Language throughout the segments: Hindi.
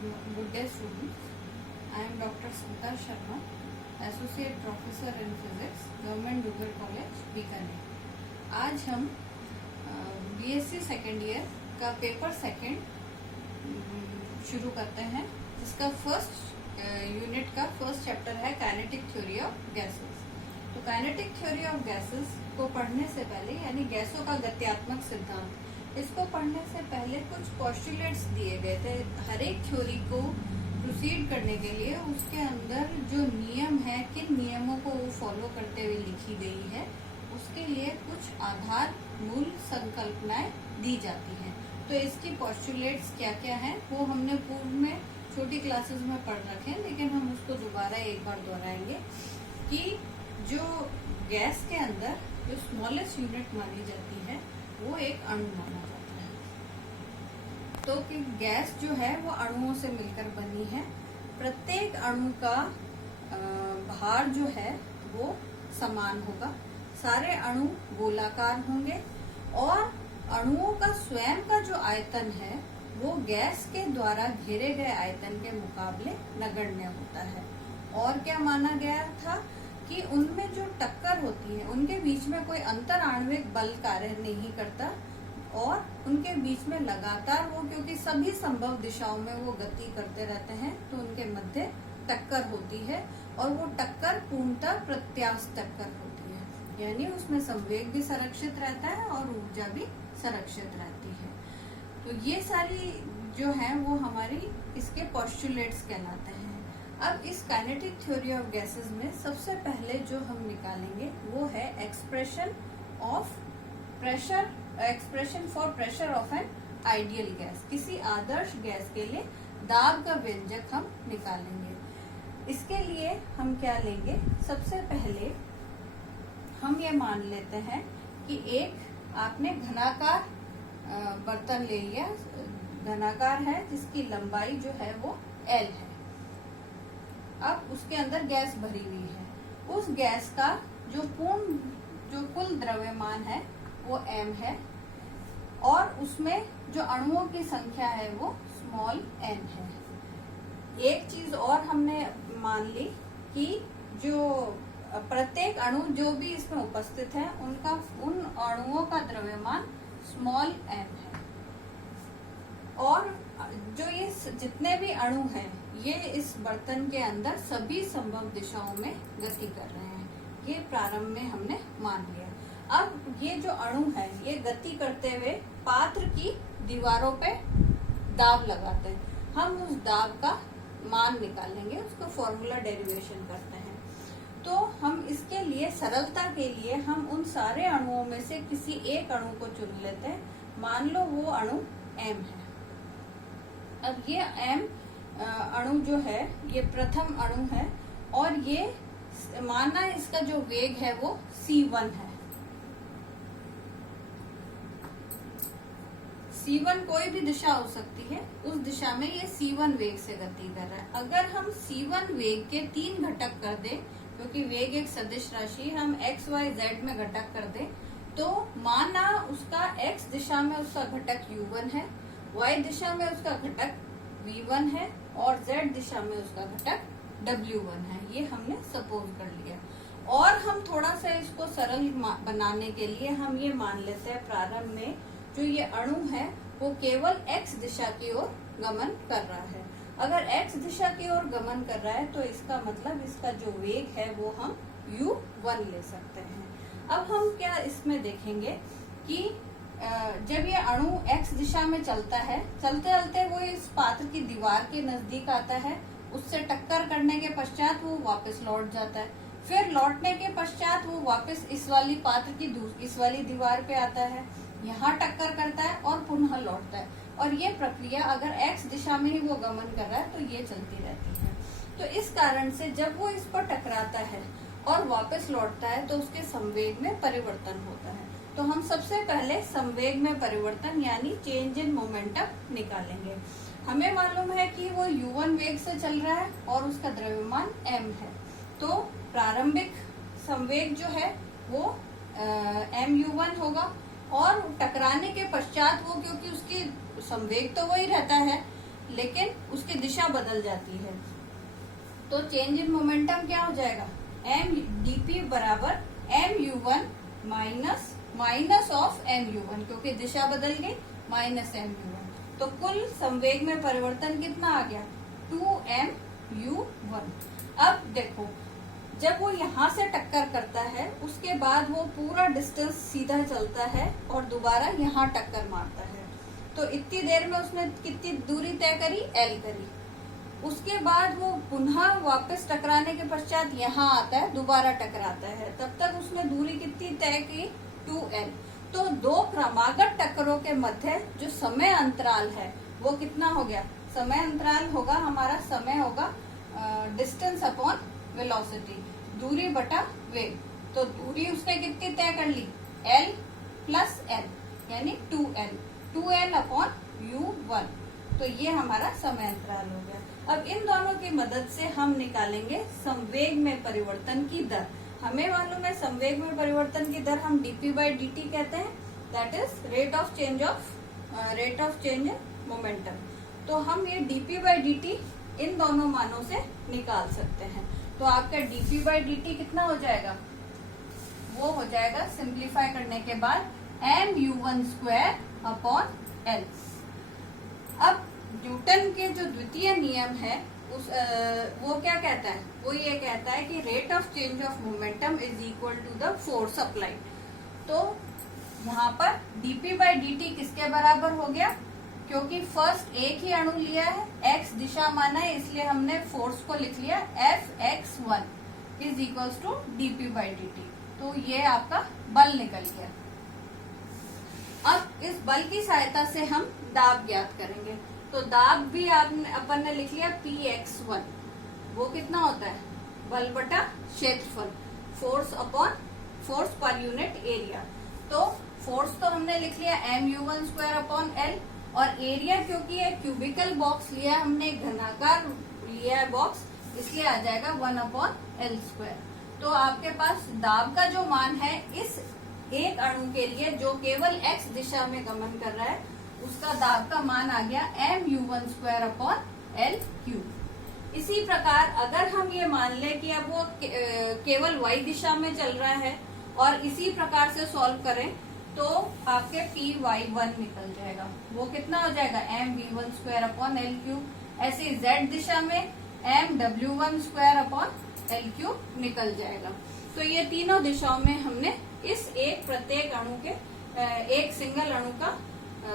Good day students. I am Dr. Smita Sharma, Associate Professor in Physics, Government Dugal College, Bikaner. आज हम BSc सेकेंड ईयर का पेपर सेकेंड शुरू करते हैं, जिसका फर्स्ट यूनिट का फर्स्ट चैप्टर है काइनेटिक थ्योरी ऑफ गैसेस। तो काइनेटिक थ्योरी ऑफ गैसेस को पढ़ने से पहले, यानी गैसों का गत्यात्मक सिद्धांत, इसको पढ़ने से पहले कुछ पोस्टुलेट्स दिए गए थे। हर एक थ्योरी को प्रोसीड करने के लिए उसके अंदर जो नियम है, किन नियमों को वो फॉलो करते हुए लिखी गई है, उसके लिए कुछ आधार मूल संकल्पनाएं दी जाती हैं। तो इसकी पोस्टुलेट्स क्या क्या हैं वो हमने पूर्व में छोटी क्लासेस में पढ़ रखे हैं, लेकिन हम उसको दोबारा एक बार दोहराएंगे कि जो गैस के अंदर जो स्मॉलेस्ट यूनिट मानी जाती है वो एक अणु माना जाता है। तो कि गैस जो है वो अणुओं से मिलकर बनी है। प्रत्येक अणु का भार जो है वो समान होगा, सारे अणु गोलाकार होंगे और अणुओं का स्वयं का जो आयतन है वो गैस के द्वारा घेरे गए आयतन के मुकाबले नगण्य होता है। और क्या माना गया था कि उनमें जो टक्कर होती है उनके बीच में कोई अंतर आणविक बल कार्य नहीं करता और उनके बीच में लगातार वो, क्योंकि सभी संभव दिशाओं में वो गति करते रहते हैं, तो उनके मध्य टक्कर होती है और वो टक्कर पूर्णतः प्रत्यास्थ टक्कर होती है, यानी उसमें संवेग भी संरक्षित रहता है और ऊर्जा भी संरक्षित रहती है। तो ये सारी जो है वो हमारी इसके पोस्टुलेट्स कहलाते हैं। अब इस काइनेटिक थ्योरी ऑफ गैसेस में सबसे पहले जो हम निकालेंगे वो है expression for pressure of an ideal gas. किसी आदर्श गैस के लिए दाब का व्यंजक हम निकालेंगे। इसके लिए हम क्या लेंगे, सबसे पहले हम ये मान लेते हैं कि एक आपने घनाकार बर्तन ले लिया, घनाकार है जिसकी लंबाई जो है वो L है। अब उसके अंदर गैस भरी हुई है। उस गैस का जो कुल द्रव्यमान है वो m है और उसमें जो अणुओं की संख्या है वो स्मॉल n है। एक चीज और हमने मान ली कि जो प्रत्येक अणु जो भी इसमें उपस्थित है उन अणुओं का द्रव्यमान स्मॉल m है और जो ये जितने भी अणु हैं ये इस बर्तन के अंदर सभी संभव दिशाओं में गति कर रहे हैं। ये प्रारंभ में हमने मान लिया। अब ये जो अणु है ये गति करते हुए पात्र की दीवारों पे दाब लगाते हैं। हम उस दाब का मान निकालेंगे, उसको फॉर्मूला डेरिवेशन करते हैं। तो हम इसके लिए सरलता के लिए हम उन सारे अणुओं में से किसी एक अणु को चुन लेते हैं। मान लो वो अणु M है। अब ये M अणु जो है ये प्रथम अणु है और ये माना इसका जो वेग है वो C1 है। C1 कोई भी दिशा हो सकती है, उस दिशा में ये C1 वेग से गति कर रहा है। अगर हम C1 वेग के 3 घटक कर दें, क्योंकि वेग एक सदिश राशि, हम x, y, z में घटक कर दें, तो माना उसका x दिशा में उसका घटक u1 है, y दिशा में उसका घटक v1 है और z दिशा में उसका घटक w1 है। ये हमने सपोज कर लिया। और हम थोड़ा सा इसको सरल बनाने के लिए हम ये मान लेते हैं प्रारंभ में जो ये अणु है वो केवल x दिशा की ओर गमन कर रहा है। अगर x दिशा की ओर गमन कर रहा है तो इसका मतलब इसका जो वेग है वो हम u1 ले सकते हैं। अब हम क्या इसमें देखेंगे कि जब ये अणु x दिशा में चलता है, चलते चलते वो इस पात्र की दीवार के नजदीक आता है, उससे टक्कर करने के पश्चात वो वापस लौट जाता है, फिर लौटने के पश्चात वो वापस इस वाली पात्र की इस वाली दीवार पे आता है, यहाँ टक्कर करता है और पुनः लौटता है। और ये प्रक्रिया अगर x दिशा में ही वो गमन कर रहा है तो ये चलती रहती है। तो इस कारण से जब वो इस पर टकराता है और वापस लौटता है तो उसके संवेग में परिवर्तन होता है। तो हम सबसे पहले संवेग में परिवर्तन यानी चेंज इन मोमेंटम निकालेंगे। हमें मालूम है कि वो u1 वेग से चल रहा है और उसका द्रव्यमान m है, तो प्रारंभिक संवेग जो है वो mu1 होगा और टकराने के पश्चात वो, क्योंकि उसकी संवेग तो वही रहता है, लेकिन उसकी दिशा बदल जाती है। तो चेंज इन मोमेंटम क्या हो जाएगा, एम डीपी बराबर mu1 माइनस ऑफ mu1, क्योंकि दिशा बदल गई, माइनस mu1। तो कुल संवेग में परिवर्तन कितना आ गया, 2mu1। अब देखो, जब वो यहाँ से टक्कर करता है उसके बाद वो पूरा डिस्टेंस सीधा चलता है और दोबारा यहाँ टक्कर मारता है। तो इतनी देर में उसने कितनी दूरी तय करी, L करी। उसके बाद वो पुनः वापस टकराने के पश्चात यहाँ आता है, दोबारा टकराता है, तब तक उसने दूरी कितनी तय की, 2L। तो दो क्रमागत टक्करों के मध्य जो समय अंतराल है वो कितना हो गया, समय अंतराल होगा हमारा, समय होगा डिस्टेंस अपॉन वेलोसिटी, दूरी बटा वेग। तो दूरी उसने कितनी तय कर ली, L प्लस L यानी 2L अपॉन u1। तो ये हमारा समय अंतराल हो गया। अब इन दोनों की मदद से हम निकालेंगे संवेग में परिवर्तन की दर। हमें मालूम है संवेग में परिवर्तन की दर हम dp/dt कहते हैं, that is rate of change in momentum. तो हम ये dp/dt इन दोनों मानों से निकाल सकते हैं। तो आपका dp/dt कितना हो जाएगा, वो हो जाएगा सिंप्लीफाई करने के बाद mu1² अपॉन L। अब न्यूटन के जो द्वितीय नियम है वो क्या कहता है, वो ये कहता है कि rate of change of momentum is equal to the force applied. तो यहाँ पर dp/dt किसके बराबर हो गया, क्योंकि फर्स्ट एक ही अणु लिया है, x दिशा माना है, इसलिए हमने फोर्स को लिख लिया Fx1 is equals to dp/dt। तो ये आपका बल निकल गया। अब इस बल की सहायता से हम दाब ज्ञात करेंगे। तो दाब भी अपन ने लिख लिया Px1, वो कितना होता है, बल बटा क्षेत्रफल, फोर्स पर यूनिट एरिया। तो फोर्स तो हमने लिख लिया mu1² अपॉन L, और एरिया क्योंकि ये क्यूबिकल बॉक्स लिया है हमने, घनाकार लिया है बॉक्स, इसलिए आ जाएगा 1/L²। तो आपके पास दाब का जो मान है इस एक अणु के लिए जो केवल x दिशा में गमन कर रहा है, उसका दाब का मान आ गया mu1² अपॉन L³। इसी प्रकार अगर हम ये मान लें कि अब वो केवल y दिशा में चल रहा है और इसी प्रकार से सॉल्व करें तो आपके Py1 निकल जाएगा। वो कितना हो जाएगा, mv1² अपॉन L³। ऐसे z दिशा में mw1² अपॉन L³ निकल जाएगा। तो ये तीनों दिशाओं में हमने इस एक प्रत्येक अणु के एक सिंगल अणु का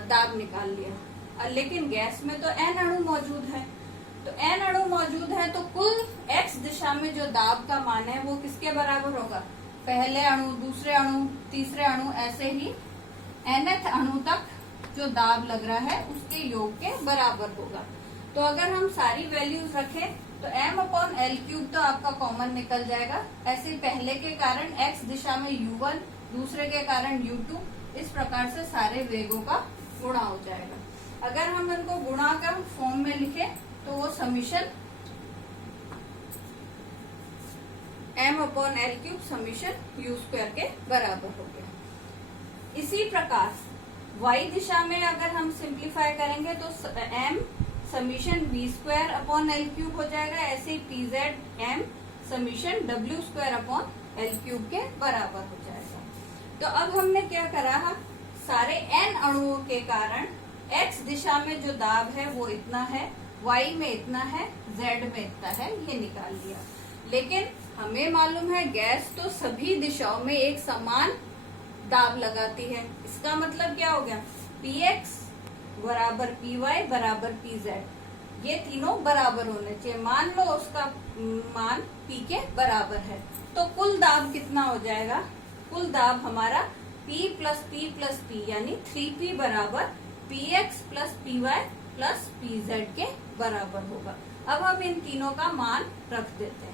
दाब निकाल लिया। लेकिन गैस में तो n अणु मौजूद है, तो n अणु मौजूद है तो कुल x दिशा में जो दाब का मान है वो किसके बराबर होगा, पहले अणु, दूसरे अणु, तीसरे अणु, ऐसे ही nth अणु तक जो दाब लग रहा है उसके योग के बराबर होगा। तो अगर हम सारी वैल्यूज रखें तो m/L³ तो आपका कॉमन निकल जाएगा। ऐसे पहले के कारण x दिशा में u1, दूसरे के कारण u2, इस प्रकार से सारे वेगों का गुणा हो जाएगा। अगर हम इनको गुणा कर फॉर्म में लिखें तो वो समीशन m/L³ समीशन u² के बराबर हो गया। इसी प्रकार y दिशा में अगर हम सिंप्लीफाई करेंगे तो m summation v² upon L³ हो जाएगा। ऐसे ही pz m summation w² upon L³ के बराबर हो जाएगा। तो अब हमने क्या करा, सारे n अणुओं के कारण x दिशा में जो दाब है वो इतना है, y में इतना है, z में इतना है, ये निकाल लिया। लेकिन हमें मालूम है गैस तो सभी दिशाओं में एक समान दाब लगाती है। इसका मतलब क्या हो गया, px बराबर py बराबर pz, ये तीनों बराबर होने चाहिए। मान लो उसका मान p के बराबर है तो कुल दाब कितना हो जाएगा, कुल दाब हमारा p प्लस p यानी 3p बराबर px plus py plus pz के बराबर होगा। अब हम इन तीनों का मान रख देते हैं।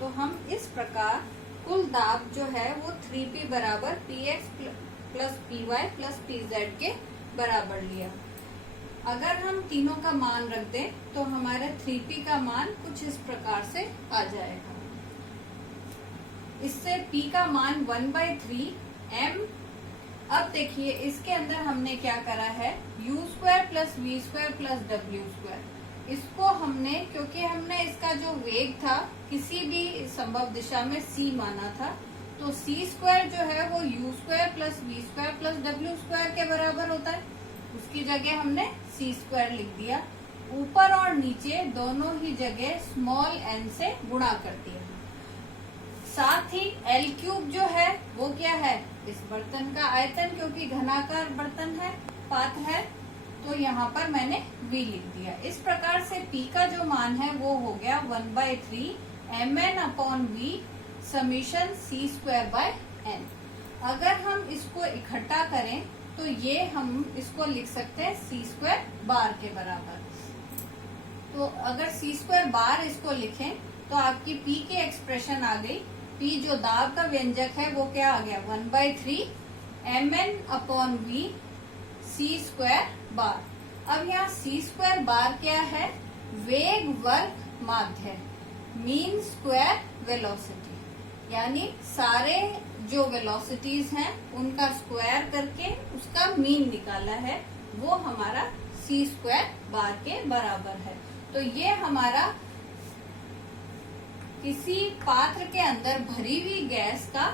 तो हम इस प्रकार कुल दाब जो है वो 3p बराबर px plus py plus pz के बराबर लिया। अगर हम तीनों का मान रख दें तो हमारे 3p का मान कुछ इस प्रकार से आ जाएगा। इससे p का मान 1/3 m अब देखिए इसके अंदर हमने क्या करा है, u square plus V square plus W square, इसको हमने, क्योंकि हमने इसका जो वेग था किसी भी संभव दिशा में c माना था, तो c स्क्वायर जो है वो u square plus V square plus W square के बराबर होता है। उसकी जगह हमने c स्क्वायर लिख दिया। ऊपर और नीचे दोनों ही जगह स्मॉल n से गुणा कर दिया। साथ ही L क्यूब जो है वो क्या है, इस बर्तन का आयतन, क्योंकि घनाकार बर्तन है, पात्र है, तो यहाँ पर मैंने V लिख दिया। इस प्रकार से P का जो मान है वो हो गया 1/3 mn upon V summation c square by n। अगर हम इसको इकट्ठा करें तो ये हम इसको लिख सकते हैं c स्क्वायर बार के बराबर। तो अगर c स्क्वायर बार इसको लिखें तो आपकी P की एक्सप्रेशन आ गई। P जो दाब का व्यंजक है वो क्या आ गया, 1/3 mn upon V c square bar. अब यहाँ c स्क्वायर बार क्या है, वेग वर्ग माध्य, मीन स्क्वायर वेलोसिटी, यानी सारे जो वेलोसिटीज हैं उनका स्क्वायर करके उसका मीन निकाला है, वो हमारा c स्क्वायर बार के बराबर है। तो ये हमारा किसी पात्र के अंदर भरी हुई गैस का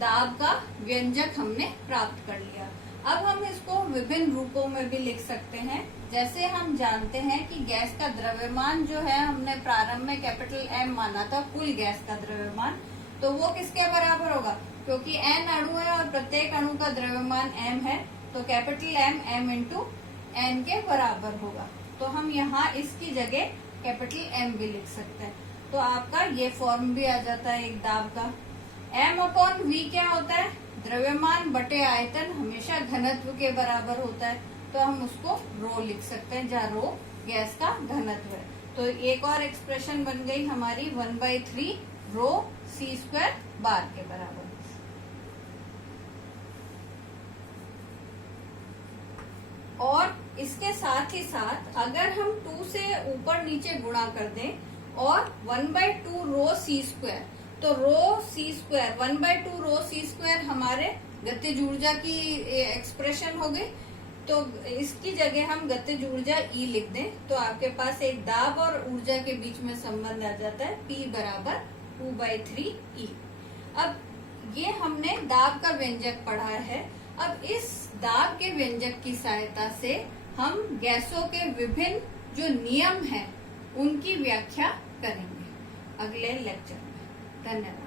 दाब का व्यंजक हमने प्राप्त कर लिया। अब हम इसको विभिन्न रूपों में भी लिख सकते हैं। जैसे हम जानते हैं कि गैस का द्रव्यमान जो है, हमने प्रारंभ में कैपिटल M माना था कुल गैस का द्रव्यमान, तो वो किसके बराबर होगा, क्योंकि n अणु है और प्रत्येक अणु का द्रव्यमान m है, तो कैपिटल M इंटू n के बराबर होगा। तो हम यहाँ इसकी जगह कैपिटल M भी लिख सकते हैं। तो आपका ये फॉर्म भी आ जाता है एक दाब का। m अपॉन v क्या होता है, द्रव्यमान बटे आयतन, हमेशा घनत्व के बराबर होता है, तो हम उसको रो लिख सकते हैं, जहाँ रो गैस का घनत्व है। तो एक और एक्सप्रेशन बन गई हमारी 1/3 रो c स्क्वायर बार के बराबर। और इसके साथ ही साथ अगर हम 2 से ऊपर नीचे गुणा कर दें और 1/2 रो c स्क्वायर, तो रो c स्क्वायर 1/2 रो c स्क्वायर हमारे गतिज ऊर्जा की एक्सप्रेशन हो गई। तो इसकी जगह हम गतिज ऊर्जा E लिख दें, तो आपके पास एक दाब और ऊर्जा के बीच में संबंध आ जाता है, P बराबर 2/3 E। अब ये हमने दाब का व्यंजक पढ़ा है। अब इस दाब के व्यंजक की सहायता से हम गैसों के विभिन्न जो नियम हैं उनकी व्याख्या करेंगे अगले लेक्चर में। धन्यवाद।